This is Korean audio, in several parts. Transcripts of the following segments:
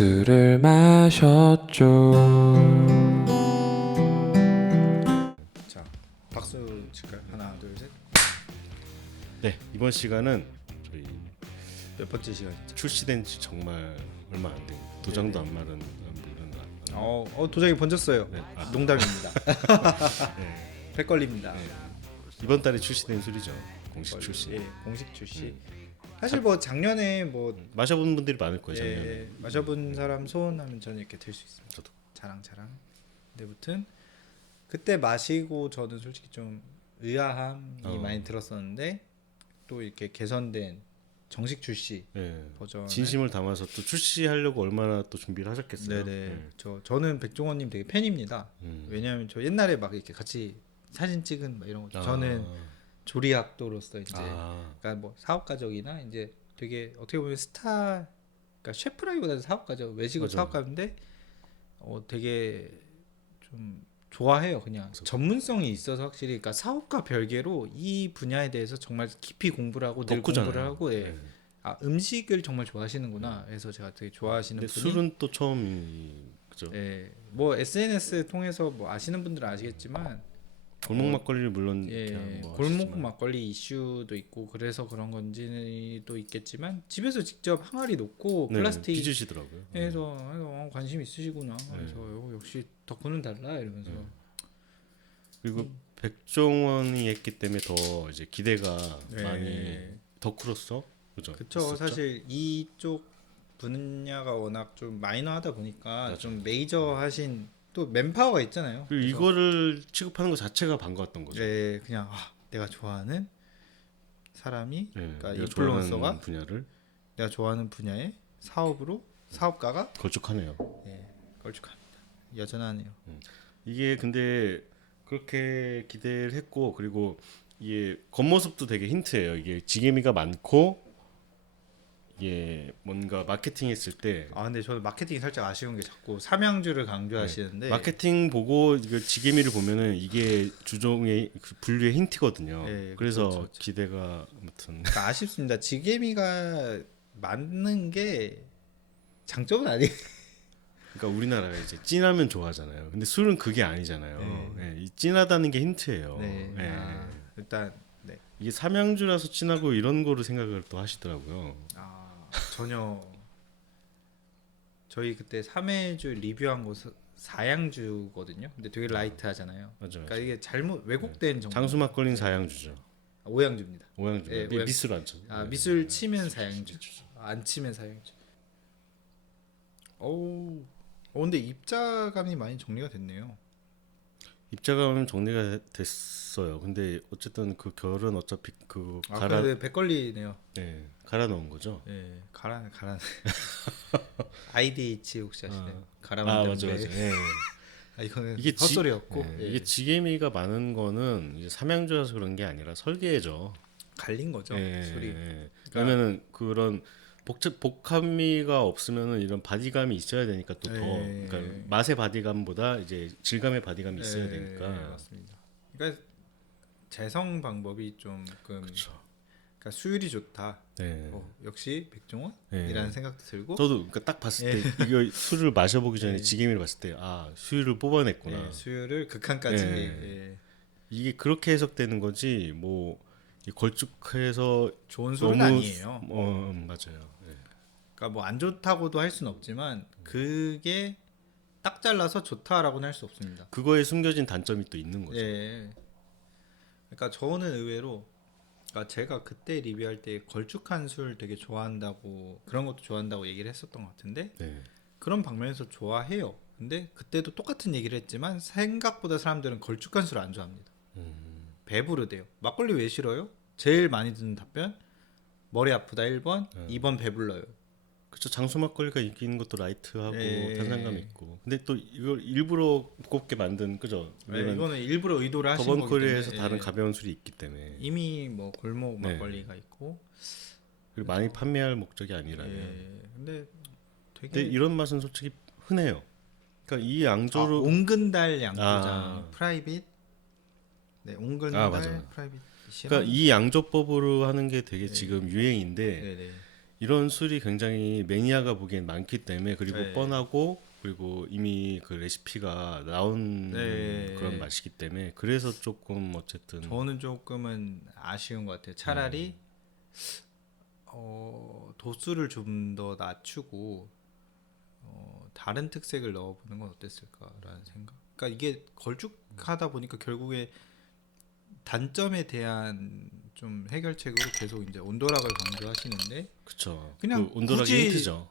술을 마셨죠. 자, 박수 칠까요? 하나, 둘, 셋. 네, 이번 시간은 저희 몇 번째 시간이죠? 출시된 지 정말 얼마 안 된 도장도 안 마른 물론 도장이 번졌어요. 네. 농담입니다. 네. 백걸리입니다. 네. 이번 달에 출시된 술이죠. 공식 백걸리. 출시. 예, 공식 출시. 사실 뭐 작년에 뭐 마셔본 분들이 많을 거예요. 작년에. 예, 마셔본 사람 소원하면 저는 이렇게 될 수 있습니다. 저도. 자랑. 근데 무튼 그때 마시고 저는 솔직히 좀 의아함이 많이 들었었는데 또 이렇게 개선된 정식 출시 네. 버전. 진심을 담아서 또 출시하려고 얼마나 또 준비를 하셨겠어요. 네네. 네. 저는 백종원님 되게 팬입니다. 왜냐하면 저 옛날에 막 이렇게 같이 사진 찍은 막 이런 거. 저는 조리학도로서 이제 그러니까 뭐 사업가적이나 이제 되게 어떻게 보면 스타, 그러니까 셰프라기보다는 사업가죠. 외식업 맞아. 사업가인데 되게 좀 좋아해요. 그냥 전문성이 있어서 확실히, 그러니까 사업가 별개로 이 분야에 대해서 정말 깊이 공부를 하고 늘 덕후잖아요. 공부를 하고 예. 네. 음식을 정말 좋아하시는구나. 그래서 제가 되게 좋아하시는 근데 분이. 술은 또 처음이 그죠. 예, 뭐 SNS 통해서 뭐 아시는 분들은 아시겠지만 골목 막걸리를 물론 예, 그냥 뭐 골목 하시지만. 막걸리 이슈도 있고 그래서 그런 건지도 있겠지만 집에서 직접 항아리 놓고 네, 플라스틱 빚으시더라고요. 해서 관심 있으시구나. 그래서 역시 덕후는 달라 이러면서. 그리고 백종원이 했기 때문에 더 이제 기대가 네. 많이 덕후로서 그죠. 그쵸. 있었죠? 사실 이쪽 분야가 워낙 좀 마이너하다 보니까 맞아. 좀 메이저하신 또 맨파워가 있잖아요. 그리고 그래서 이거를 취급하는 것 자체가 반가웠던 거죠. 네, 그냥 내가 좋아하는 사람이, 네, 그러니까 내가 인플루언서가 좋아하는 분야를 내가 좋아하는 분야의 사업으로 사업가가 걸쭉하네요. 걸쭉합니다. 여전하네요. 이게 근데 그렇게 기대를 했고, 그리고 이게 겉모습도 되게 힌트예요. 이게 지게미가 많고 이게 뭔가 마케팅했을 때 근데 저는 마케팅이 살짝 아쉬운 게 자꾸 삼양주를 강조하시는데 마케팅 보고 이거 지게미를 보면은 이게 주종의 그 분류의 힌트거든요. 네, 그래서 그쵸. 기대가 아무튼 그러니까 아쉽습니다. 지게미가 맞는 게 장점은 아니에요. 그러니까 우리나라가 이제 진하면 좋아하잖아요. 근데 술은 그게 아니잖아요. 네, 이 진하다는 게 힌트예요. 네. 네. 일단 네. 이게 삼양주라서 진하고 이런 거로 생각을 또 하시더라고요. 전혀. 저희 그때 3회주 리뷰한 곳 4양주거든요. 근데 되게 라이트하잖아요. 맞아요. 그러니까 이게 잘못 왜곡된 정보. 장수 막걸리는 4양주죠. 5양주입니다. 5양주. 네, 미스를 안 쳐. 미술 치면 4양주. 안 치면 4양주. 근데 입자감이 많이 정리가 됐네요. 입자감은 정리가 됐어요. 근데 어쨌든 그 결은 어차피 그 근데 백걸리네요. 갈아 넣은 거죠. 예, 가라. IDH 혹시 아시나요? 가라 맞아. 만드는 배. 예. 이거는 이게 헛소리였고. 이게 지게미가 많은 거는 이제 삼양주라서 그런 게 아니라 설계죠. 갈린 거죠. 술이. 그러면은 그런 복합미가 없으면은 이런 바디감이 있어야 되니까 또 더 그러니까 맛의 바디감보다 이제 질감의 바디감이 있어야 되니까. 맞습니다. 그러니까 재성 방법이 조금 그렇죠. 그러니까 수율이 좋다. 네. 역시 백종원이라는 생각도 들고. 저도 그러니까 딱 봤을 때 이거 술을 마셔보기 전에 지게미를 봤을 때 수율을 뽑아냈구나. 수율을 극한까지. 이게 그렇게 해석되는 거지 뭐 걸쭉해서 좋은 술은 아니에요. 맞아요. 그러니까 뭐 안 좋다고도 할 수는 없지만 그게 딱 잘라서 좋다라고는 할 수 없습니다. 그거에 숨겨진 단점이 또 있는 거죠. 그러니까 저는 의외로, 그러니까 제가 그때 리뷰할 때 걸쭉한 술 되게 좋아한다고, 그런 것도 좋아한다고 얘기를 했었던 것 같은데 그런 방면에서 좋아해요. 근데 그때도 똑같은 얘기를 했지만 생각보다 사람들은 걸쭉한 술을 안 좋아합니다. 배부르대요. 막걸리 왜 싫어요? 제일 많이 듣는 답변, 머리 아프다 1번, 2번 배불러요. 그렇죠. 장수 막걸리가 인기 있는 것도 라이트하고 탄산감 있고. 근데 또 이걸 일부러 무겁게 만든 그죠? 이거는 일부러 의도를 하신 더번 거기 때문에. 코리아에서 다른 가벼운 술이 있기 때문에 이미 뭐 골목 막걸리가 있고. 그리고 많이 판매할 목적이 아니라면. 근데 근데 이런 맛은 솔직히 흔해요. 그러니까 이 양조로 옹근달 양조장 프라이빗. 옹근달 맞아요. 프라이빗. 그러니까 이 양조법으로 하는 게 되게 지금 유행인데 이런 술이 굉장히 매니아가 보기엔 많기 때문에 그리고 네. 뻔하고 그리고 이미 그 레시피가 나온 네. 그런 맛이기 때문에 그래서 조금 어쨌든 저는 조금은 아쉬운 것 같아요. 차라리 도수를 좀 더 낮추고 다른 특색을 넣어보는 건 어땠을까라는 생각. 그러니까 이게 걸쭉하다 보니까 결국에 단점에 대한 좀 해결책으로 계속 이제 온도락을 강조하시는데 그쵸. 그냥 그 온도락이 굳이 힌트죠.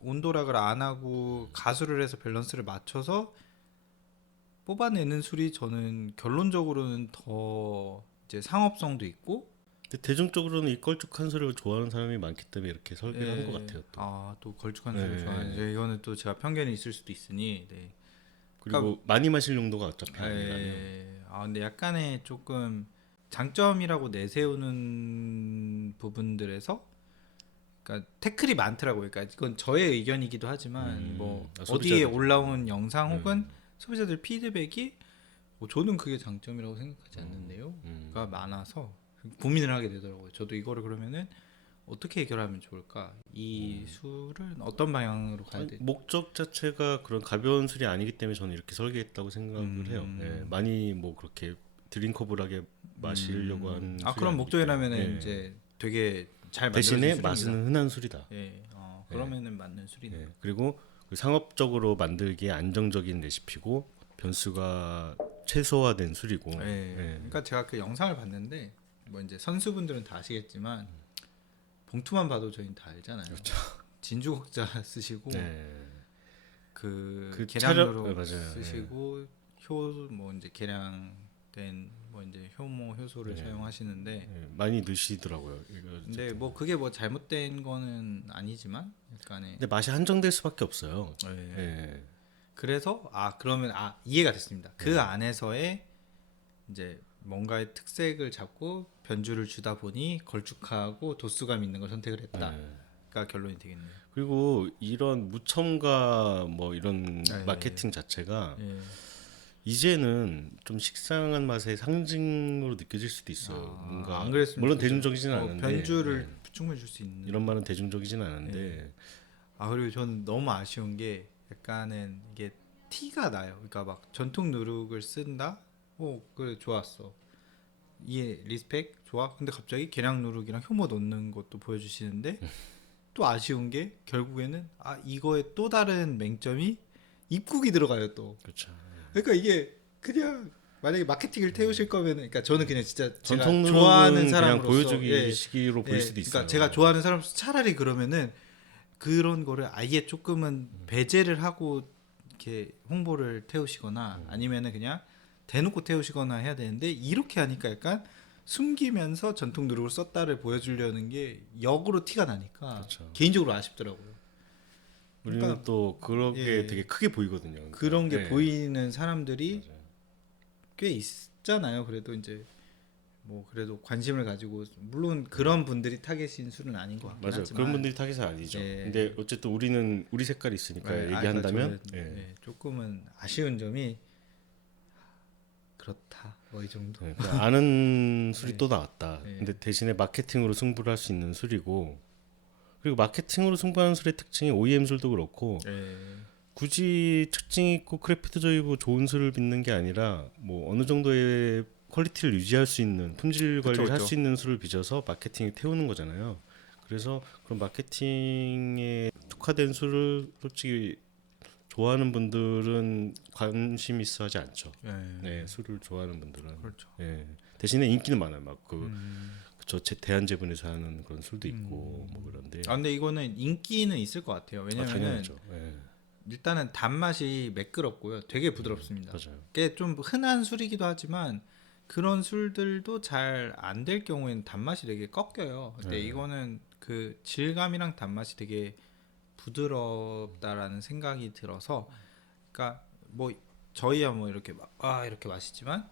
온도락을 안 하고 가수를 해서 밸런스를 맞춰서 뽑아내는 술이 저는 결론적으로는 더 이제 상업성도 있고 근데 대중적으로는 이 걸쭉한 술을 좋아하는 사람이 많기 때문에 이렇게 설계를 한 것 같아요. 또. 또 걸쭉한 술을 좋아하는 이거는 또 제가 편견이 있을 수도 있으니 네. 그리고 많이 마실 용도가 어차피 아니라면 근데 약간의 조금 장점이라고 내세우는 부분들에서 그러니까 태클이 많더라고요. 그러니까 이건 저의 의견이기도 하지만 뭐 어디에 소비자들. 올라온 영상 혹은 소비자들 피드백이 저는 그게 장점이라고 생각하지 않는데요가 많아서 고민을 하게 되더라고요. 저도 이거를 그러면은 어떻게 해결하면 좋을까? 이 술은 어떤 방향으로 가야 될지. 목적 자체가 그런 가벼운 술이 아니기 때문에 저는 이렇게 설계했다고 생각을 해요. 예, 많이 뭐 그렇게 드링커블하게 마시려고 하는 술이 그런 아니기 목적이라면은 때문에. 이제 되게 잘 만들어진 대신에 술입니다. 맛은 흔한 술이다. 그러면은 맞는 술이네요. 예, 그리고 그 상업적으로 만들기에 안정적인 레시피고 변수가 최소화된 술이고. 예. 그러니까 제가 그 영상을 봤는데 뭐 이제 선수분들은 다 아시겠지만 봉투만 봐도 저희는 다 알잖아요. 그렇죠. 진주국자 쓰시고 네. 그 촬영- 계량으로 맞아요. 쓰시고 뭐 이제 계량된 뭐 이제 효모 효소를 사용하시는데 예, 많이 넣으시더라고요. 이거 근데 뭐 그게 뭐 잘못된 거는 아니지만 약간의 근데 맛이 한정될 수밖에 없어요. 예. 예. 그래서 그러면 이해가 됐습니다. 그 안에서의 이제 뭔가의 특색을 잡고 변주를 주다 보니 걸쭉하고 도수감 있는 걸 선택을 했다가 결론이 되겠네요. 그리고 이런 무첨가 뭐 이런 예. 마케팅 자체가 예. 이제는 좀 식상한 맛의 상징으로 느껴질 수도 있어요. 뭔가 안 그랬으면 물론 좋겠죠. 대중적이지는 않은데 변주를 충분히 줄 수 있는. 이런 말은 대중적이지는 않은데 그리고 저는 너무 아쉬운 게 약간은 이게 티가 나요. 그러니까 막 전통 누룩을 쓴다. 그래 좋았어. 이해 리스펙 좋아. 근데 갑자기 계량 누룩이랑 효모 넣는 것도 보여주시는데 또 아쉬운 게 결국에는 이거의 또 다른 맹점이 입국이 들어가요 또. 그렇죠. 그러니까 이게 그냥 만약에 마케팅을 태우실 거면, 그러니까 저는 그냥 진짜 제가 전통 좋아하는 누룩은 그냥 사람으로서 보여주기 시기로 보일 수도 있어요. 그러니까 제가 좋아하는 사람으로서 차라리 그러면은 그런 거를 아예 조금은 배제를 하고 이렇게 홍보를 태우시거나 아니면은 그냥 대놓고 태우시거나 해야 되는데 이렇게 하니까 약간 숨기면서 전통 누룩을 썼다를 보여주려는 게 역으로 티가 나니까 그렇죠. 개인적으로 아쉽더라고요. 우리는 그러니까 또 그런 게 되게 크게 보이거든요. 그러니까. 그런 게 네. 보이는 사람들이 꽤 있잖아요. 그래도 이제 뭐 그래도 관심을 가지고, 물론 그런 분들이 타겟인 술은 아닌 것 같긴 맞아요. 하지만 그런 분들이 타겟이 아니죠. 근데 어쨌든 우리는 우리 색깔이 있으니까 얘기한다면 조금은 아쉬운 점이 그렇다. 뭐 이 정도. 그러니까 아는 술이 또 나왔다. 근데 대신에 마케팅으로 승부를 할 수 있는 술이고, 그리고 마케팅으로 승부하는 술의 특징이 OEM 술도 그렇고 굳이 특징 있고 크래프트적이고 좋은 술을 빚는 게 아니라 뭐 어느 정도의 퀄리티를 유지할 수 있는 품질 관리를 할 수 있는 술을 빚어서 마케팅에 태우는 거잖아요. 그래서 그런 마케팅에 특화된 술을 솔직히 좋아하는 분들은 관심 있어 하지 않죠. 네, 술을 좋아하는 분들은. 그렇죠. 대신에 인기는 많아요. 저 대한제분에서 하는 그런 술도 있고 뭐 그런데. 근데 이거는 인기는 있을 것 같아요. 왜냐면은 당연하죠. 일단은 단맛이 매끄럽고요. 되게 부드럽습니다. 맞아요. 꽤 좀 흔한 술이기도 하지만 그런 술들도 잘 안 될 경우에는 단맛이 되게 꺾여요. 근데 이거는 그 질감이랑 단맛이 되게 부드럽다라는 생각이 들어서, 그러니까 뭐 저희야 뭐 이렇게 이렇게 마시지만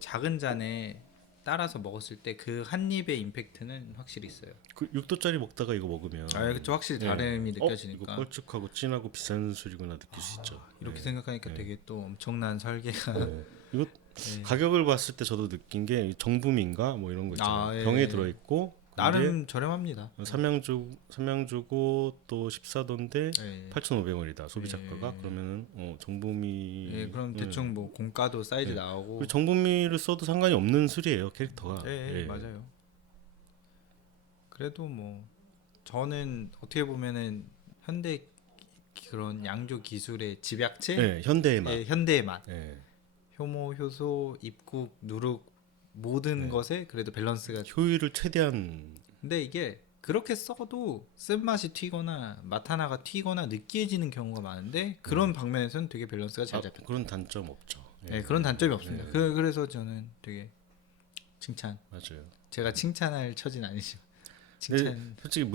작은 잔에 따라서 먹었을 때 그 한 입의 임팩트는 확실히 있어요. 그 6도짜리 먹다가 이거 먹으면 그렇죠. 확실히 다름이 느껴지니까. 이거 걸쭉하고 진하고 비싼 술이구나 느낄 수 있죠. 이렇게 생각하니까 되게 또 엄청난 설계가. 이거 가격을 봤을 때 저도 느낀 게 정부민가 뭐 이런 거 있잖아요. 병에 들어 있고 나름 저렴합니다. 삼양주고 또 14도인데 네. 8,500원이다 소비자가가. 그러면은 정보미. 예, 그럼 대충 뭐 공가도 사이즈 나오고. 정보미를 써도 상관이 없는 술이에요 캐릭터가. 네, 맞아요. 그래도 뭐 저는 어떻게 보면은 현대 그런 양조 기술의 집약체, 네, 현대의 맛. 현대의 맛. 네. 효모, 효소, 입국, 누룩 모든 것에 그래도 밸런스가. 효율을 최대한. 근데 이게 그렇게 써도 쓴맛이 튀거나 맛 하나가 튀거나 느끼해지는 경우가 많은데 그런 방면에서는 되게 밸런스가 잘 잡혀. 그런 단점 없죠. 네, 그런 단점이 없습니다. 그래서 저는 되게 칭찬. 맞아요. 제가 칭찬할 처지는 아니지만 칭찬. 솔직히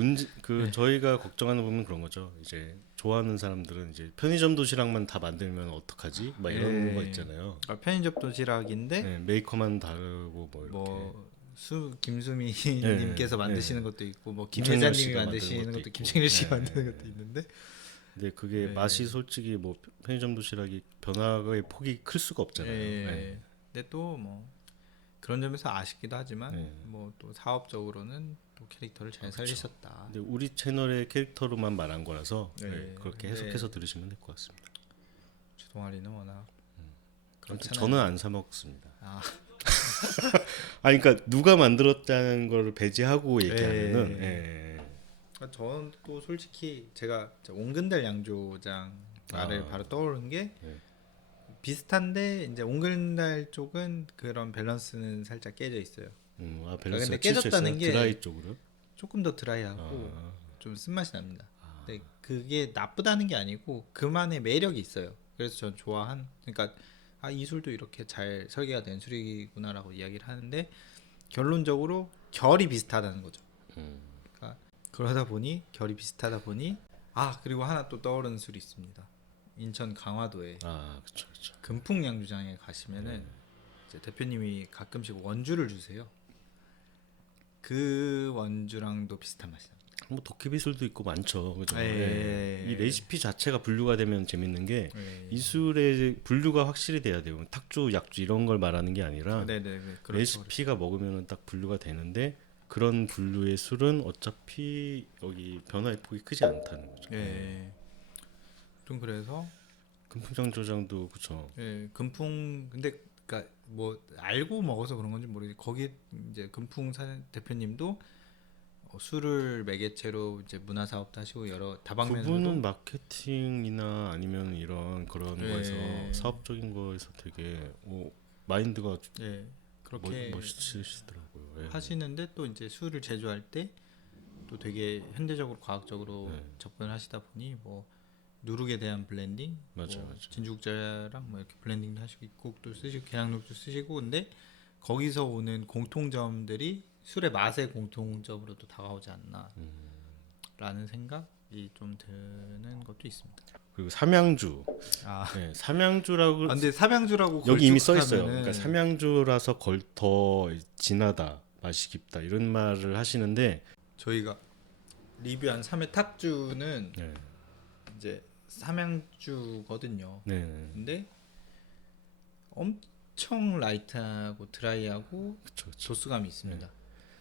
저희가 걱정하는 부분은 그런 거죠. 이제 좋아하는 사람들은 이제 편의점 도시락만 다 만들면 어떡하지? 막 이런 거 있잖아요. 편의점 도시락인데 메이커만 다르고 뭐 이렇게. 김수미 님께서 만드시는 것도 있고 뭐 김 김창렬 회장님이 씨가 만드시는 만든 것도 것도 김창렬 있고. 씨가 만드는 것도 있는데. 근데 그게 맛이 솔직히 뭐 편의점 도시락이 변화의 폭이 클 수가 없잖아요. 근데 또 뭐 그런 점에서 아쉽기도 하지만 뭐 또 사업적으로는 또 캐릭터를 잘 살리셨다. 근데 우리 채널의 캐릭터로만 말한 거라서 그렇게 네. 해석해서 들으시면 될 것 같습니다. 주동아리는 워낙 그렇잖아요. 저는 안 사 먹습니다. 아. 그러니까 누가 만들었다는 걸 배제하고 얘기하면은. 저는 또 솔직히 제가 온근달 양조장 말을 바로 떠오르는 게 비슷한데 이제 온근달 쪽은 그런 밸런스는 살짝 깨져 있어요. 밸런스가 근데 깨졌다는 게 드라이 쪽으로 조금 더 드라이하고 좀 쓴맛이 납니다. 근데 그게 나쁘다는 게 아니고 그만의 매력이 있어요. 그래서 전 그러니까 이 술도 이렇게 잘 설계가 된 술이구나라고 이야기를 하는데 결론적으로 결이 비슷하다는 거죠. 그러니까 그러다 보니 결이 비슷하다 보니 그리고 하나 또 떠오르는 술이 있습니다. 인천 강화도에 그쵸. 금풍 양조장에 가시면은 이제 대표님이 가끔씩 원주를 주세요. 그 원주랑도 비슷한 맛이 납니다. 뭐 도깨비술도 있고 많죠. 그죠? 이 레시피 자체가 분류가 되면 재밌는 게 이 술의 분류가 확실히 돼야 돼요. 탁주, 약주 이런 걸 말하는 게 아니라 그렇죠. 레시피가 먹으면 딱 분류가 되는데 그런 분류의 술은 어차피 여기 변화의 폭이 크지 않다는 거죠. 좀 그래서 금풍장조장도 그렇죠. 금풍 근데 그러니까 뭐 알고 먹어서 그런 건지 모르겠는데 거기 이제 금풍 대표님도 술을 매개체로 이제 문화 사업도 하시고 여러 다방면으로도. 그분은 마케팅이나 아니면 그런 거에서 사업적인 거에서 되게 마인드가 그렇게 멋있으시더라고요. 하시는데 또 이제 술을 제조할 때 또 되게 현대적으로 과학적으로 접근을 하시다 보니 뭐 누룩에 대한 블렌딩, 맞아. 진주국자랑 뭐 이렇게 블렌딩도 하시고 국도 쓰시고 계량육도 쓰시고 근데 거기서 오는 공통점들이 술의 맛의 공통점으로도 다가오지 않나라는 생각이 좀 드는 것도 있습니다. 그리고 삼양주. 삼양주라고. 근데 삼양주라고 여기 이미 써 있어요. 그러니까 삼양주라서 더 진하다, 맛이 깊다 이런 말을 하시는데 저희가 리뷰한 3회 탁주는 이제 삼양주거든요. 근데 엄청 라이트하고 드라이하고 도수감이 있습니다.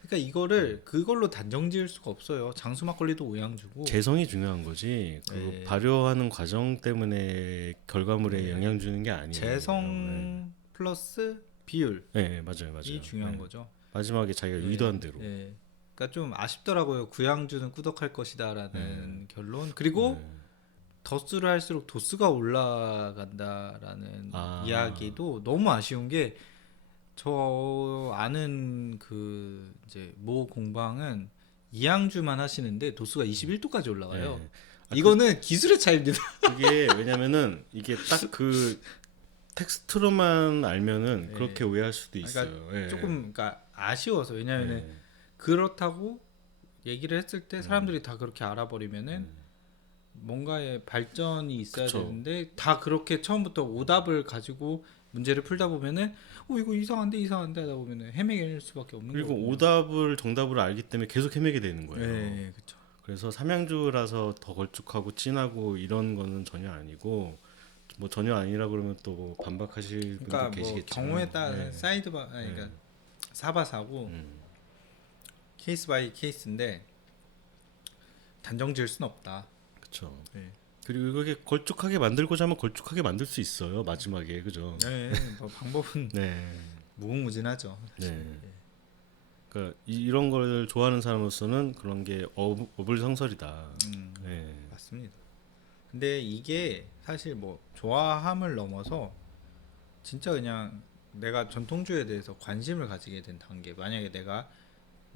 그러니까 그걸로 단정지을 수가 없어요. 장수 막걸리도 오양주고 재성이 중요한 거지. 발효하는 과정 때문에 결과물에 영향 주는 게 아니에요. 재성 플러스 비율. 맞아요. 이 중요한 거죠. 마지막에 자기가 의도한 대로. 그러니까 좀 아쉽더라고요. 구양주는 꾸덕할 것이다라는 결론. 그리고 덧수를 할수록 도수가 올라간다라는 이야기도 너무 아쉬운 게 저 아는 그 이제 모 공방은 이양주만 하시는데 도수가 21도까지 올라가요. 이거는 기술의 차이입니다. 그게 왜냐면은 이게 딱 그 텍스트로만 알면은 그렇게 오해할 수도 있어요. 그러니까 조금 아쉬워서 왜냐면은 그렇다고 얘기를 했을 때 사람들이 다 그렇게 알아버리면은 뭔가의 발전이 있어야 되는데 다 그렇게 처음부터 오답을 가지고 문제를 풀다 보면은 이거 이상한데 하다 보면은 헤매길 수밖에 없는 거예요. 그리고 오답을 정답을 알기 때문에 계속 헤매게 되는 거예요. 그렇죠. 그래서 삼양주라서 더 걸쭉하고 진하고 이런 거는 전혀 아니고 뭐 전혀 아니라 그러면 또 반박하실 분도 뭐 계시겠지만 경우에 따라 사이드바 그러니까 사바사고 케이스 바이 케이스인데 단정 지을 순 없다. 그렇죠. 네. 그리고 이게 걸쭉하게 만들고자 하면 걸쭉하게 만들 수 있어요. 마지막에 그죠? 네, 뭐 방법은 네. 무궁무진하죠. 네. 그러니까 이런 걸 좋아하는 사람으로서는 그런 게 어불성설이다. 네. 맞습니다. 근데 이게 사실 뭐 좋아함을 넘어서 진짜 그냥 내가 전통주에 대해서 관심을 가지게 된 단계. 만약에 내가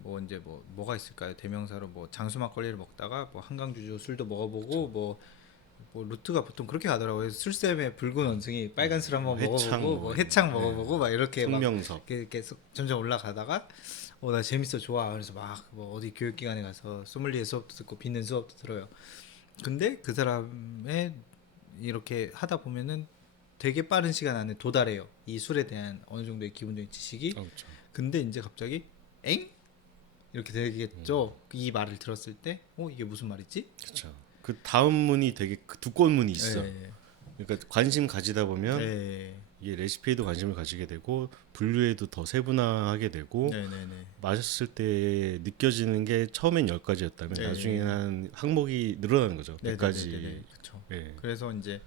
뭐 이제 뭐가 있을까요? 대명사로 뭐 장수 막걸리를 먹다가 뭐 한강주조 술도 먹어보고 뭐 루트가 보통 그렇게 가더라고요. 술샘의 붉은 원숭이 빨간 술 한번 해창 먹어보고 뭐 해창 먹어보고 막 이렇게 막 성명섭. 계속 점점 올라가다가 나 재밌어 좋아. 그래서 막 뭐 어디 교육기관에 가서 소믈리에 수업도 듣고 빚는 수업도 들어요. 근데 그 사람의 이렇게 하다 보면은 되게 빠른 시간 안에 도달해요. 이 술에 대한 어느 정도의 기본적인 지식이. 그렇죠. 근데 이제 갑자기 엥? 이렇게 되겠죠. 이 말을 들었을 때 이게 무슨 말이지? 그렇죠. 그 다음 문이 되게 두꺼운 문이 있어. 네. 그러니까 관심 가지다 보면 네. 이게 레시피에도 관심을 가지게 되고 분류에도 더 세분화하게 되고 네네네. 마셨을 때 느껴지는 게 처음엔 10가지였다면 네. 나중에는 항목이 늘어나는 거죠. 100가지. 그렇죠. 네. 그래서 이제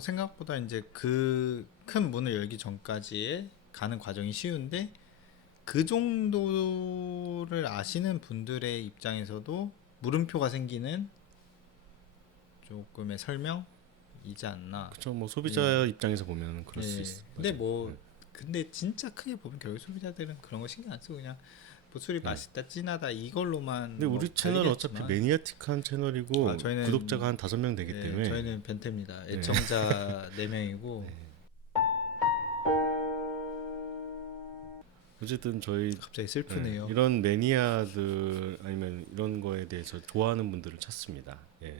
생각보다 이제 그 큰 문을 열기 전까지의 가는 과정이 쉬운데 그 정도를 아시는 분들의 입장에서도 물음표가 생기는 조금의 설명이지 않나. 그렇죠. 뭐 소비자 입장에서 보면 그럴 수 예. 있어요. 근데 맞아요. 근데 진짜 크게 보면 결국 소비자들은 그런 거 신경 안 쓰고 그냥 뭐 술이 맛있다, 진하다 이걸로만. 근데 우리 채널 어차피 매니아틱한 채널이고 저희는, 구독자가 한 5명 되기 때문에 저희는 변태입니다. 애청자 4명이고. 어쨌든 저희 갑자기 슬프네요. 이런 매니아들 아니면 이런 거에 대해서 좋아하는 분들을 찾습니다. 예.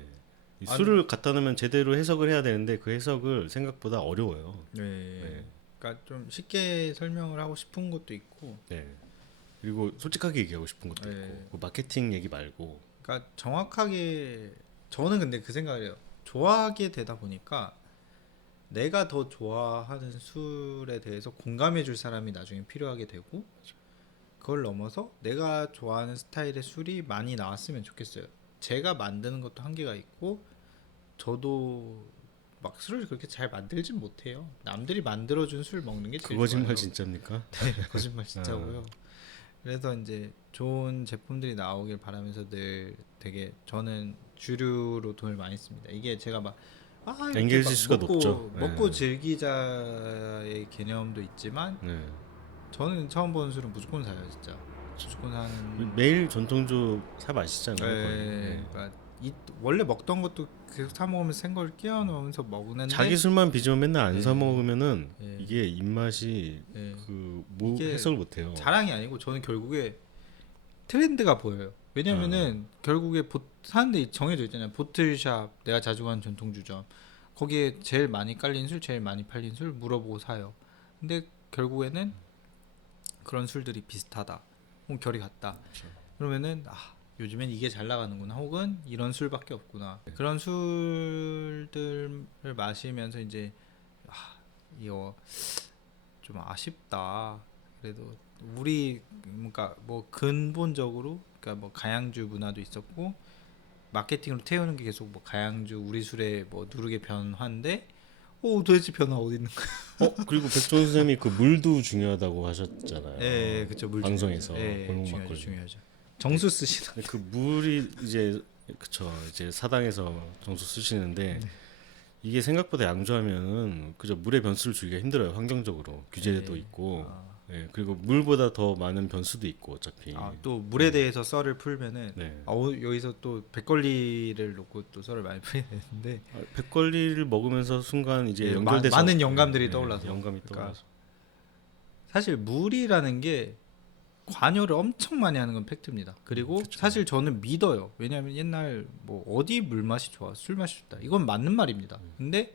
이 술을 갖다 놓으면 제대로 해석을 해야 되는데 그 해석을 생각보다 어려워요. 네. 그러니까 좀 쉽게 설명을 하고 싶은 것도 있고. 네. 그리고 솔직하게 얘기하고 싶은 것도 있고. 그 마케팅 얘기 말고. 그러니까 정확하게 저는 근데 그 생각을 해요. 좋아하게 되다 보니까 내가 더 좋아하는 술에 대해서 공감해 줄 사람이 나중에 필요하게 되고 그걸 넘어서 내가 좋아하는 스타일의 술이 많이 나왔으면 좋겠어요. 제가 만드는 것도 한계가 있고 저도 막 술을 그렇게 잘 만들진 못해요. 남들이 만들어준 술 먹는 게 제일 그 거짓말 좋아요. 진짜입니까? 네, 거짓말 진짜고요. 그래서 이제 좋은 제품들이 나오길 바라면서 늘 되게 저는 주류로 돈을 많이 씁니다. 이게 제가 막 앵겔 지수가 높죠. 먹고 즐기자의 개념도 있지만 저는 처음 보는 술은 무조건 사요, 진짜. 무조건 사는. 매일 전통주 사 마시잖아요. 그러니까 원래 먹던 것도 계속 사 먹으면서 생걸 끼워 넣으면서 먹는데 자기 술만 빚으면 맨날 안 사 먹으면은 이게 입맛이 이게 해석을 못 해요. 자랑이 아니고 저는 결국에 트렌드가 보여요. 왜냐면은 결국에 사는데 정해져 있잖아요. 보틀샵, 내가 자주 가는 전통주점, 거기에 제일 많이 깔린 술, 제일 많이 팔린 술 물어보고 사요. 근데 결국에는 그런 술들이 비슷하다, 혹은 결이 같다. 그렇죠. 그러면은 요즘엔 이게 잘 나가는구나, 혹은 이런 술밖에 없구나. 그런 술들을 마시면서 이제 이거 좀 아쉽다. 그래도 우리 그러니까 뭐 근본적으로 그러니까 뭐 가양주 문화도 있었고 마케팅으로 태우는 게 계속 뭐 가양주 우리 술에 뭐 누르게 변화인데 도대체 변화 어디 있는 거야? 그리고 백종원 선생님이 그 물도 중요하다고 하셨잖아요. 네, 그렇죠. 물 방송에서 중요하죠, 중요하죠. 정수 쓰시는. 그 물이 이제 그쵸, 이제 사당에서 정수 쓰시는데 이게 생각보다 양조하면은 그저 물의 변수를 줄이기가 힘들어요. 환경적으로 규제도 있고. 그리고 물보다 더 많은 변수도 있고 어차피. 또 물에 대해서 썰을 풀면은 네. 여기서 또 백걸리를 놓고 또 썰을 많이 풀어야 되는데 백걸리를 먹으면서 순간 이제 연결돼서 많은 영감들이 떠올라서 영감이 떠올라서. 사실 물이라는 게 관여를 엄청 많이 하는 건 팩트입니다. 그리고 그쵸. 사실 저는 믿어요. 왜냐하면 옛날 뭐 어디 물 맛이 좋아, 술 맛이 좋다, 이건 맞는 말입니다. 근데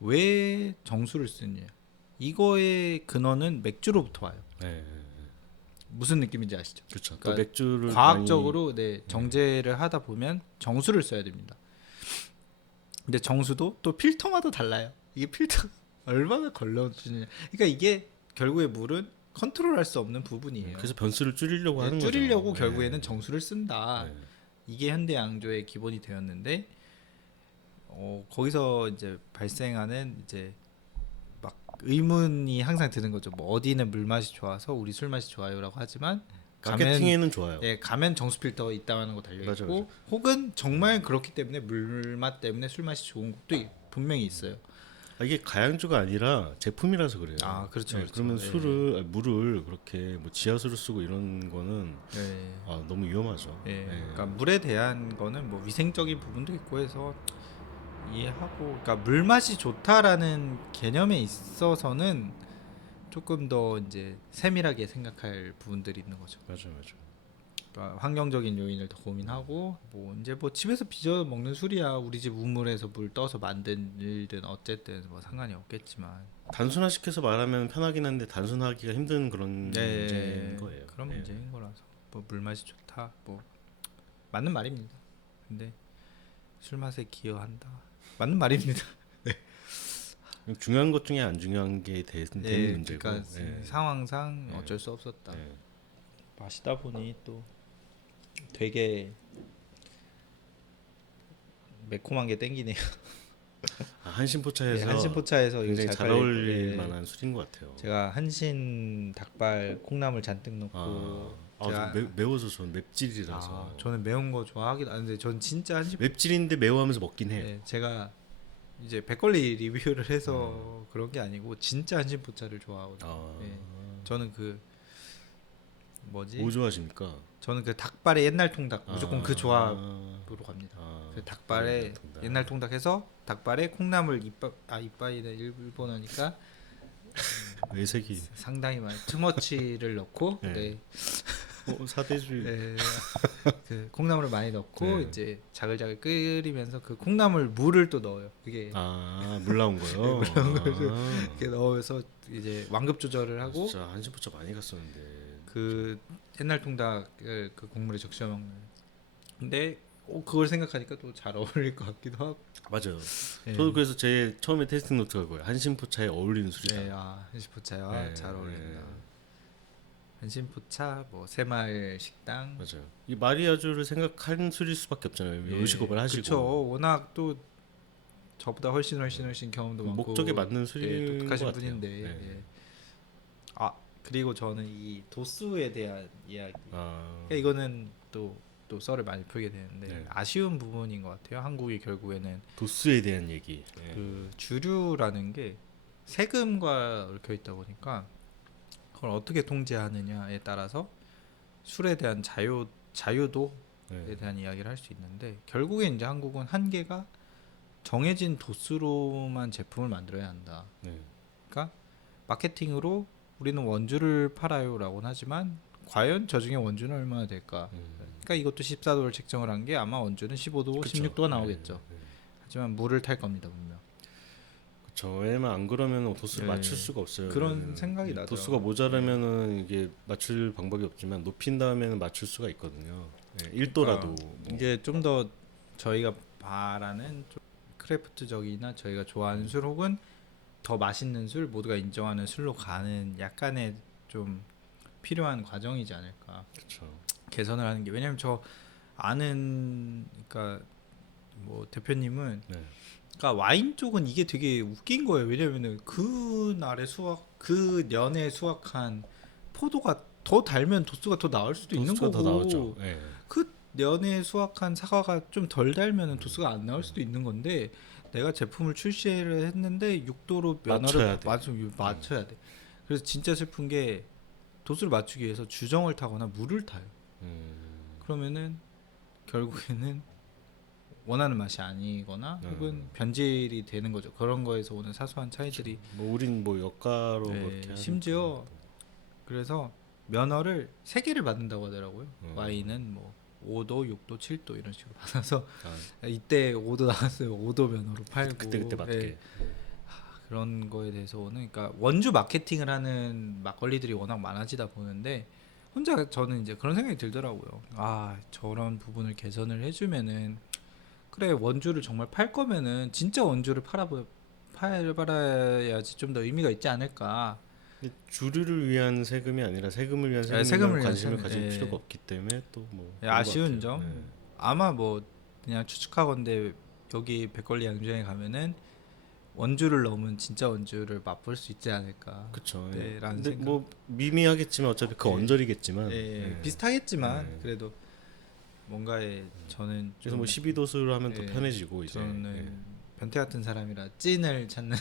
왜 정수를 쓰느냐? 이거의 근원은 맥주로부터 와요. 무슨 느낌인지 아시죠? 그렇죠. 그러니까 또 맥주를 과학적으로 정제를 하다 보면 정수를 써야 됩니다. 근데 정수도 또 필터마다 달라요. 이게 필터 얼마나 걸러주느냐. 그러니까 이게 결국에 물은 컨트롤할 수 없는 부분이에요. 그래서 변수를 줄이려고 하는 거죠. 줄이려고 결국에는 정수를 쓴다. 네. 이게 현대 양조의 기본이 되었는데 거기서 이제 발생하는 이제 막 의문이 항상 드는 거죠. 뭐 어디는 물 맛이 좋아서 우리 술 맛이 좋아요라고 하지만 마케팅에는 좋아요. 예, 가면 정수 필터 있다는 거 달려 맞아, 있고, 혹은 정말 그렇기 때문에 물맛 때문에 술 맛이 좋은 것도 분명히 있어요. 이게 가양주가 아니라 제품이라서 그래요. 아, 그렇죠, 그렇죠. 그러면 예. 물을 그렇게 뭐 지하수를 쓰고 이런 거는 예. 너무 위험하죠. 예. 그러니까 물에 대한 거는 뭐 위생적인 부분도 있고 해서 이해하고, 그러니까 물 맛이 좋다라는 개념에 있어서는 조금 더 이제 세밀하게 생각할 부분들이 있는 거죠. 맞아. 그러니까 환경적인 요인을 더 고민하고, 뭐 이제 뭐 집에서 빚어 먹는 술이야 우리 집 우물에서 물 떠서 만든 어쨌든 뭐 상관이 없겠지만, 단순화시켜서 말하면 편하긴 한데 단순화하기가 힘든 그런 문제인 거예요. 그런 문제인 거라서 뭐 물맛이 좋다 뭐 맞는 말입니다. 근데 술 맛에 기여한다 맞는 말입니다. 중요한 것 중에 안 중요한 게 되는 문제고. 그러니까 상황상 어쩔 수 없었다. 마시다 보니 또 되게 매콤한 게 땡기네요. 한신포차에서 한신포차에서 굉장히 잘 어울릴 만한 술인 것 같아요. 제가 한신 닭발 콩나물 잔뜩 넣고 제가 매워서 저는 맵찔이라서 저는 매운 거 좋아하긴 하는데 전 진짜 한신 맵찔인데 매워하면서 먹긴 해요. 네, 제가 이제 백걸리 리뷰를 해서 그런 게 아니고 진짜 한신포차를 좋아하거든요. 저는 그 뭐지? 뭐 좋아하십니까? 저는 그 닭발의 옛날 통닭 무조건 그 조합으로 갑니다. 그 닭발에 옛날 통닭해서 닭발에 콩나물 이빠이다 일본어니까 외색이 상당히 많이 투머치를 넣고 네. 사대주의. 네. 그 콩나물을 많이 넣고 이제 자글자글 끓이면서 그 콩나물 물을 또 넣어요. 그게 물 나온 거요. 물 나온 거죠. 이렇게 넣어서 이제 완급 조절을 하고. 진짜 한신포차 많이 갔었는데. 그 옛날 통닭을 그 국물에 적셔 먹는. 근데 그걸 생각하니까 또 잘 어울릴 것 같기도 하고. 맞아요. 저도 그래서 제 처음에 테이스팅 노트가 그거예요. 한신포차에 어울리는 술이다. 네, 한신포차와 잘 어울린다. 한신포차, 뭐 새마을 식당. 맞아요. 이 마리아주를 생각하는 술일 수밖에 없잖아요. 요식업을 하시고. 그렇죠. 워낙 또 저보다 훨씬 경험도 많고 목적에 맞는 술인 것 독특하신 같아요. 분인데. 그리고 저는 이 도수에 대한 이야기. 그러니까 이거는 또 썰을 많이 풀게 되는데 아쉬운 부분인 것 같아요. 한국이 결국에는 도수에 대한 얘기. 그 주류라는 게 세금과 얽혀 있다 보니까 그걸 어떻게 통제하느냐에 따라서 술에 대한 자유도에 대한 이야기를 할 수 있는데, 결국에 이제 한국은 한계가 정해진 도수로만 제품을 만들어야 한다. 그러니까 마케팅으로 우리는 원주를 팔아요라고는 하지만 과연 저 중에 원주는 얼마나 될까? 그러니까 이것도 14도를 책정을 한 게 아마 원주는 15도, 그쵸. 16도가 나오겠죠. 하지만 물을 탈 겁니다 분명. 그렇죠. 왜냐면 안 그러면 도수를 맞출 수가 없어요. 그런 생각이 나죠. 도수가 모자라면은 이게 맞출 방법이 없지만 높인 다음에는 맞출 수가 있거든요. 1도라도. 그러니까 이게 좀 더 저희가 바라는 좀 크래프트적이나 저희가 좋아하는 술 혹은 더 맛있는 술, 모두가 인정하는 술로 가는 약간의 좀 필요한 과정이지 않을까. 그렇죠. 개선을 하는 게, 왜냐면 저 아는, 그러니까 뭐 대표님은 그러니까 와인 쪽은 이게 되게 웃긴 거예요. 왜냐면은 그 년에 수확한 포도가 더 달면 도수가 더 나올 수도 있는 거고, 더 나오죠. 그 년에 수확한 사과가 좀 덜 달면은 도수가 안 나올 수도 있는 건데, 내가 제품을 출시를 했는데 6도로 면허를 맞춰야 돼. 그래서 진짜 슬픈 게 도수를 맞추기 위해서 주정을 타거나 물을 타요. 그러면은 결국에는 원하는 맛이 아니거나 혹은 변질이 되는 거죠. 그런 거에서 오는 사소한 차이들이. 뭐 우린 뭐 역가로 그렇게 심지어 그래서 면허를 3개를 받는다고 하더라고요. 와인은 뭐 5도, 6도, 7도 이런 식으로 받아서 이때 5도 나왔어요. 5도 면허로 팔고 그때 맞게. 그런 거에 대해서 오는, 그러니까 원주 마케팅을 하는 막걸리들이 워낙 많아지다 보는데 혼자 저는 이제 그런 생각이 들더라고요. 저런 부분을 개선을 해주면은, 그래 원주를 정말 팔 거면은 진짜 원주를 팔아야지 좀 더 의미가 있지 않을까. 근데 주류를 위한 세금이 아니라 세금을 위한 세금을 세금에 위한 관심을 세금, 가질 예. 필요가 없기 때문에 또뭐 아쉬운 점 아마 뭐 그냥 추측하건데 여기 백걸리 양조장에 가면은 원주를 넘은 진짜 원주를 맛볼 수 있지 않을까. 그렇죠. 네, 라는 근데 생각. 뭐 미미하겠지만 어차피 그 예. 언저리겠지만 비슷하겠지만 그래도 뭔가에 저는 그래서 뭐 12도수로 하면 더 편해지고 이제 저는 변태 같은 사람이라 찐을 찾는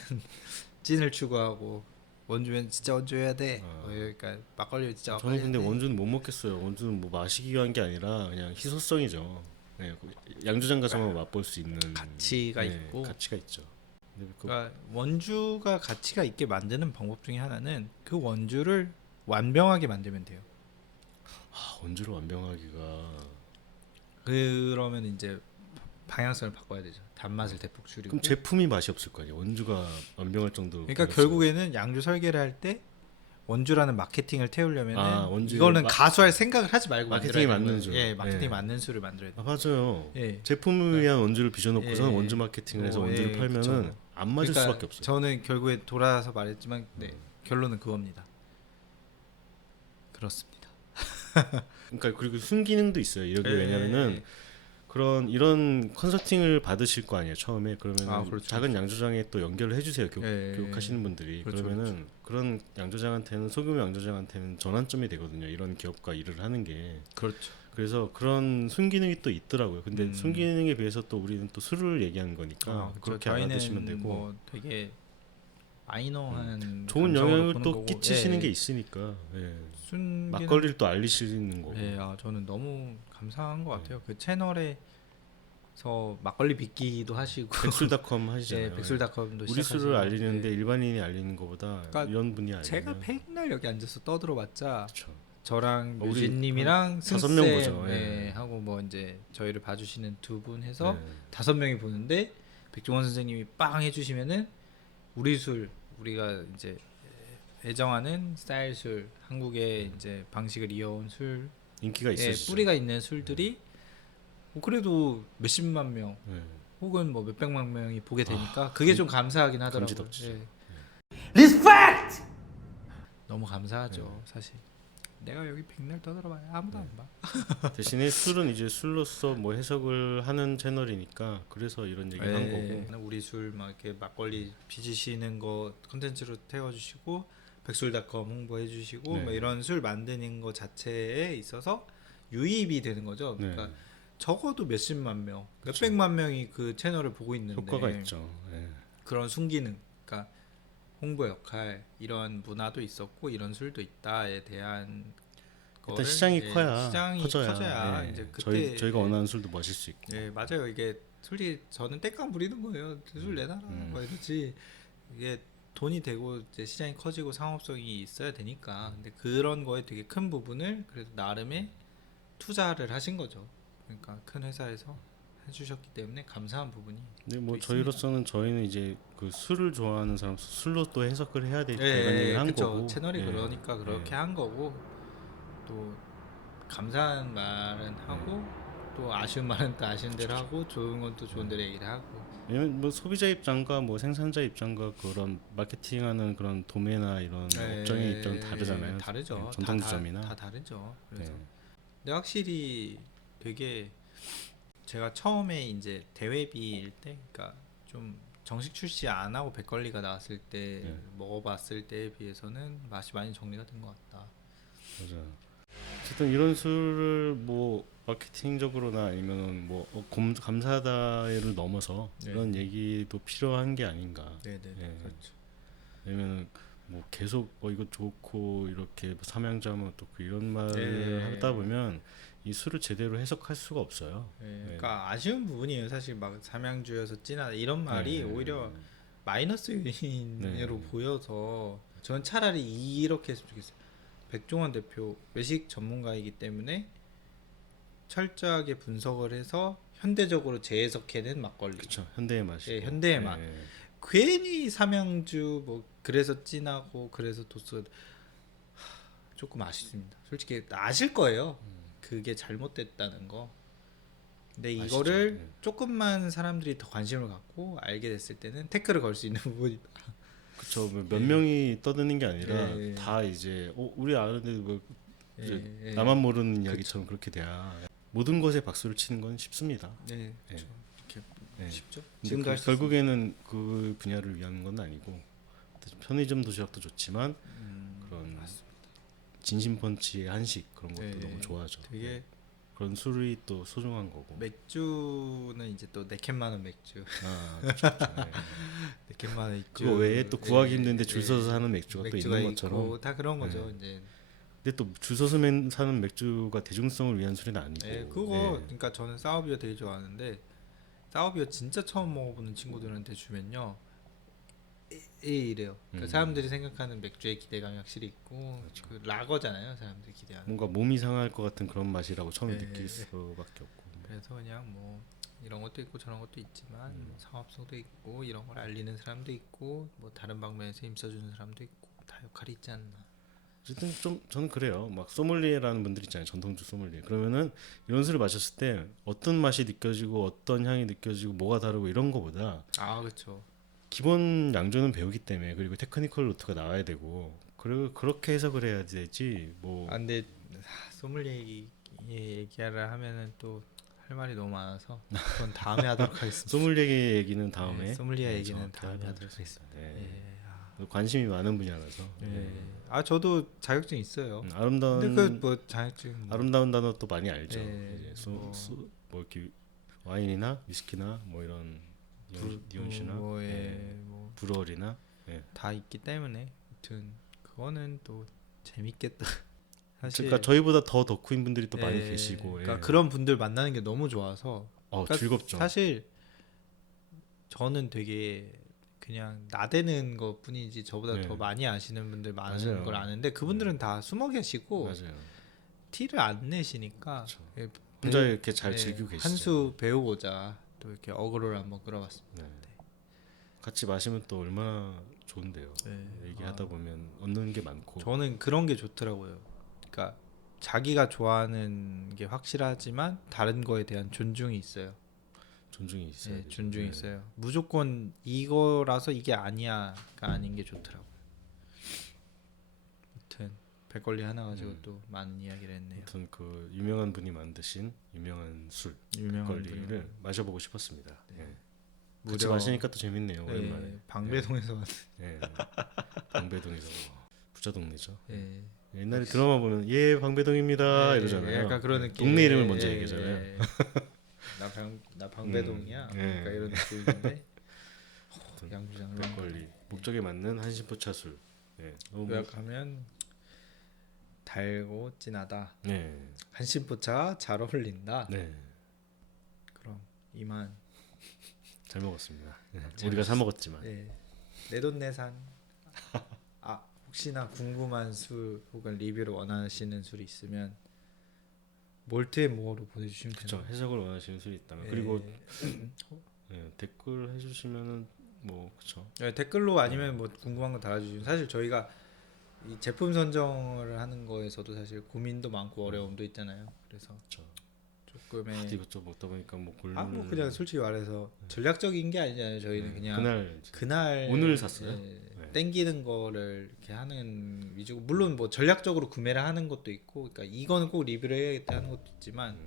찐을 추구하고 원주면 진짜 원주여야 돼. 그러니까 막걸리 진짜 막걸리. 저는 근데 원주는 못 먹겠어요. 원주는 뭐 마시기 위한 게 아니라 그냥 희소성이죠. 네, 양조장 가서만 맛볼 수 있는 가치가 있고 가치가 있죠. 근데 그러니까 원주가 가치가 있게 만드는 방법 중에 하나는 그 원주를 완병하게 만들면 돼요. 원주를 완병하기가 그러면 이제 방향성을 바꿔야 되죠. 단맛을 대폭 줄이고. 그럼 제품이 맛이 없을 거 아니에요. 원주가 완병할 정도로. 그러니까 결국에는 양주 설계를 할 때 원주라는 마케팅을 태우려면 이거는 가수할 생각을 하지 말고 마케팅이 맞는 수. 마케팅이 맞는 수를 만들어야 돼요. 맞아요. 제품을 위한 원주를 빚어놓고서는 원주 마케팅을 해서 원주를 팔면은 그쵸. 안 맞을 그러니까 수밖에 없어요. 저는 결국에 돌아서 말했지만 결론은 그겁니다. 그렇습니다. 그러니까 그리고 순기능도 있어요. 이렇게 왜냐면은 이런 컨설팅을 받으실 거 아니에요. 처음에 그러면 그렇죠. 작은 양조장에 또 연결을 해주세요. 교육하시는 분들이. 그렇죠, 그러면은 그런 양조장한테는 소규모 양조장한테는 전환점이 되거든요. 이런 기업과 일을 하는 게. 그렇죠. 그래서 그런 순기능이 또 있더라고요. 근데 순기능에 비해서 또 우리는 또 술을 얘기한 거니까 그렇게 알아두시면 되고. 뭐 되게 마이너한 좋은 영향을 또 끼치시는 게 있으니까. 막걸리를 또 알리시는 거고. 저는 너무 감사한 것 같아요. 그 채널에서 막걸리 빚기도 하시고 백술닷컴 하시잖아요. 백술닷컴도 우리 술을 알리는데 일반인이 알리는 것보다 그러니까 이런 분이 알리면 제가 맨날 여기 앉아서 떠들어봤자 그쵸. 저랑 유진님이랑 다섯 명 승쌤 보죠. 하고 뭐 이제 저희를 봐주시는 두 분 해서 5명이 보는데 백종원 선생님이 빵 해주시면은 우리 술 우리가 이제 애정하는 스타일 술 한국의 이제 방식을 이어온 술 인기가 있으시죠. 뿌리가 있는 술들이 뭐 그래도 몇십만 명 혹은 뭐 몇백만 명이 보게 되니까 그게 좀 감사하긴 하더라고요. 리스펙트! 너무 감사하죠. 사실 내가 여기 백날 떠들어봐야 아무도 안 봐. 대신에 술은 이제 술로서 뭐 해석을 하는 채널이니까 그래서 이런 얘기를 한 거고. 우리 술 막 이렇게 막걸리 빚으시는 거 컨텐츠로 태워주시고 백술닷컴 홍보해주시고 뭐 이런 술 만드는 거 자체에 있어서 유입이 되는 거죠. 그러니까 적어도 몇십만 명, 몇백만 명이 그 채널을 보고 있는데 효과가 있죠. 그런 순기능, 그러니까 홍보 역할 이런 문화도 있었고 이런 술도 있다에 대한 일단 시장이 커져야 이제 그때 저희가 원하는 술도 마실 수 있고. 맞아요. 이게 솔직히 저는 땡깡 부리는 거예요. 술 내놔라 뭐 이러지. 이게 돈이 되고 이제 시장이 커지고 상업성이 있어야 되니까. 근데 그런 거에 되게 큰 부분을 그래도 나름의 투자를 하신 거죠. 그러니까 큰 회사에서 해주셨기 때문에 감사한 부분이. 근데 뭐 저희로서는 저희는 이제 그 술을 좋아하는 사람 술로 또 해석을 해야 되니까 이런 얘기를 한 거고. 채널이 그러니까 그렇게 한 거고 또 감사한 말은 하고 또 아쉬운 말은 또 아쉬운 대로 하고 좋은 건 또 좋은 대로 얘기를 하고. 왜냐면 뭐 소비자 입장과 뭐 생산자 입장과 그런 마케팅하는 그런 도매나 이런 업종의 입장은 다르잖아요. 다르죠. 전통주점이나 다 다르죠. 그래서 근데 확실히 되게 제가 처음에 이제 대회비일 때, 그러니까 좀 정식 출시 안 하고 백걸리가 나왔을 때 먹어봤을 때에 비해서는 맛이 많이 정리가 된 것 같다. 맞아. 어쨌든 이런 술을 뭐 마케팅적으로나 아니면 뭐 감사하다를 넘어서 이런 얘기도 필요한 게 아닌가. 그렇죠. 왜냐면 뭐 계속 이거 좋고 이렇게 삼양자면 또 이런 말을 하다 보면 이 술을 제대로 해석할 수가 없어요. 그러니까 아쉬운 부분이에요. 사실 막 삼양주여서 진하다 이런 말이 오히려 마이너스 요인으로 보여서 전 차라리 이렇게 했으면 좋겠어요. 백종원 대표 외식 전문가이기 때문에 철저하게 분석을 해서 현대적으로 재해석해낸 막걸리. 그렇죠. 현대의 맛이. 현대의 맛. 괜히 삼양주 뭐 그래서 진하고 그래서 도수 조금 아쉽습니다. 솔직히 아실 거예요. 그게 잘못됐다는 거. 근데 이거를 조금만 사람들이 더 관심을 갖고 알게 됐을 때는 태클을 걸 수 있는 부분이다. 그쵸. 몇 명이 떠드는 게 아니라 예. 다 이제 우리 아는데 뭐 이제 예. 나만 모르는 이야기처럼 그렇게 돼야 모든 것에 박수를 치는 건 쉽습니다. 네, 예. 그렇죠. 이렇게 예. 쉽죠. 근데 지금도 할수 결국에는 그 분야를 위한 건 아니고 편의점 도시락도 좋지만 그런 맞습니다. 진심 펀치의 한식 그런 것도 예. 너무 좋아하죠. 되게 그런 술이 또 소중한 거고. 맥주는 이제 또 4캔 많은 맥주. 아, 그렇죠. 네. 4캔 많은 맥주. 그거 외에 또 구하기 예, 힘든데 줄 서서 예. 사는 맥주가 또 맥주가 있는 것처럼. 있고 다 그런 거죠. 이제. 근데 또 줄 서서 사는 맥주가 대중성을 위한 술은 아니고. 예, 그거 그러니까 저는 사워비어 되게 좋아하는데 사워비어 진짜 처음 먹어보는 친구들한테 주면요. 이래요. 그러니까 사람들이 생각하는 맥주의 기대감이 확실히 있고 그렇죠. 그 라거잖아요. 사람들이 기대하는. 뭔가 몸이 상할 것 같은 그런 맛이라고 처음에 예, 느낄 예. 수밖에 없고. 그래서 그냥 뭐 이런 것도 있고 저런 것도 있지만 상업성도 있고 이런 걸 알리는 사람도 있고 뭐 다른 방면에서 힘써주는 사람도 있고 다 역할이 있지 않나. 어쨌든 좀 저는 그래요. 막 소믈리에라는 분들 있잖아요. 전통주 소믈리에. 그러면은 이런 술을 마셨을 때 어떤 맛이 느껴지고 어떤 향이 느껴지고 뭐가 다르고 이런 거보다 아 그렇죠. 기본 양조는 배우기 때문에 그리고 테크니컬 노트가 나와야 되고 그리고 그렇게 해석을 해야 되지 뭐. 아 근데 소믈리에 얘기를 하면은 또 할 말이 너무 많아서 그건 다음에 하도록 하겠습니다. 소믈리에 얘기는 다음에. 네, 소믈리에 얘기는 정확히 다음에 하도록 하도록 하겠습니다. 네. 예. 관심이 많은 분야라서. 예. 아 저도 자격증 있어요. 아름다운 근데 그 뭐 자격증 뭐 아름다운 단어 또 많이 알죠. 예, 이제 뭐 이렇게 와인이나 위스키나 뭐 이런 니온시나 뭐, 예, 예, 뭐 브루어리나 다 있기 때문에 아무튼 그거는 또 재밌겠다. 사실 그러니까 저희보다 더 덕후인 분들이 또 많이 예, 계시고 그러니까 예. 그런 분들 만나는 게 너무 좋아서 그러니까 즐겁죠. 사실 저는 되게 그냥 나대는 것 뿐이지 저보다 네. 더 많이 아시는 분들 많은 맞아요. 걸 아는데 그분들은 다 숨어 계시고 맞아요. 티를 안 내시니까 예, 혼자 이렇게 잘 예, 즐기고 계시죠. 한 수 배우고자 또 이렇게 어그로를 한번 끌어봤습니다. 네. 같이 마시면 또 얼마나 좋은데요. 네. 얘기하다 보면 얻는 게 많고. 저는 그런 게 좋더라고요. 그러니까 자기가 좋아하는 게 확실하지만 다른 거에 대한 존중이 있어요. 존중이 있어요. 네, 존중이 있어요. 무조건 이거라서 이게 아니야가 아닌 게 좋더라고요. 아무튼 백걸리 하나 가지고 또 많은 이야기를 했네요. 아무튼 그 유명한 분이 만드신 유명한 술 유명한 걸리를 분이. 마셔보고 싶었습니다. 예. 무려- 같이 마시니까 또 재밌네요. 네, 오랜만에. 방배동에서 왔 예. 방배동에서 부자 동네죠. 네. 옛날에 드라마 보면 예 방배동입니다 네, 이러잖아요. 약간 그런 느낌. 동네 이름을 먼저 얘기하잖아요. 예. 나 방배동이야. 예. 그러니까 이런 느낌인데 양주장 막걸리 목적에 맞는 한신포차 술. 예. 너무 요약하면 달고 진하다. 네. 한신포차가 잘 어울린다. 네. 그럼 이만. 잘 먹었습니다. 예. 잘 우리가 사 먹었지만. 예. 내돈내산. 아 혹시나 궁금한 술 혹은 리뷰를 원하시는 술이 있으면 몰트앤모어로 보내주시면 그렇죠. 됩니다. 해석을 원하시는 술이 있다면 예. 그리고 댓글 해주시면은 뭐 그렇죠. 예, 댓글로 아니면 뭐 궁금한 거 달아주시면 사실 저희가 이 제품 선정을 하는 거에서도 사실 고민도 많고 어려움도 있잖아요. 그래서 그렇죠. 조금의 이것저것 먹다 보니까 뭐 골. 뭐 그냥 솔직히 말해서 전략적인 게 아니잖아요. 저희는 그냥 그날 오늘 샀어요. 네. 땡기는 거를 이렇게 하는 위주고 물론 뭐 전략적으로 구매를 하는 것도 있고 그러니까 이거는 꼭 리뷰를 해야겠다 하는 것도 있지만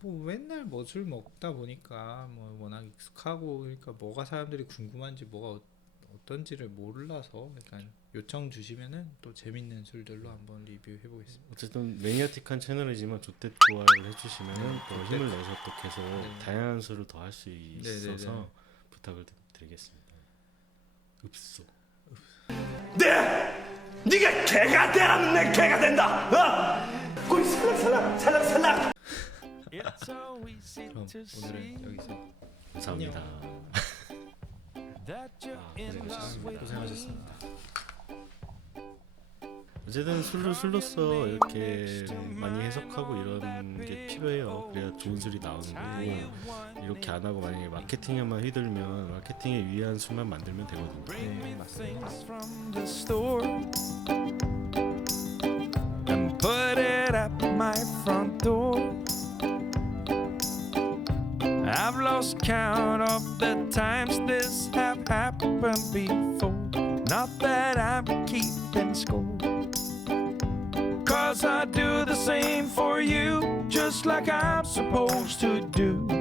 뭐 맨날 뭐 술 먹다 보니까 뭐 워낙 익숙하고 그러니까 뭐가 사람들이 궁금한지 뭐가 어떤지를 몰라서 약간 요청 주시면은 또 재밌는 술들로 한번 리뷰해 보겠습니다. 어쨌든 매니아틱한 채널이지만 조댓 구화를 해주시면은 또 힘을 내서 또 계속 다양한 술을 더 할 수 있어서 부탁을 드리겠습니다. 읍소. 네가 개가 되라면 내 개가 된다. 거기 살랑살랑. 그럼 오늘은 여기서 감사합니다. 고생하셨습니다. 어쨌든 술로서 이렇게 많이 해석하고 이런 게 필요해요. 그래야 좋은 술이 나오는 거고 이렇게 안 하고 만약에 마케팅에만 휘둘면 마케팅에 유의한 술만 만들면 되거든요. 네 맞습니다. from the store and put it at my front door. I've lost count of the times this have happened before. Not that I'm keeping score, 'cause I do the same for you, just like I'm supposed to do.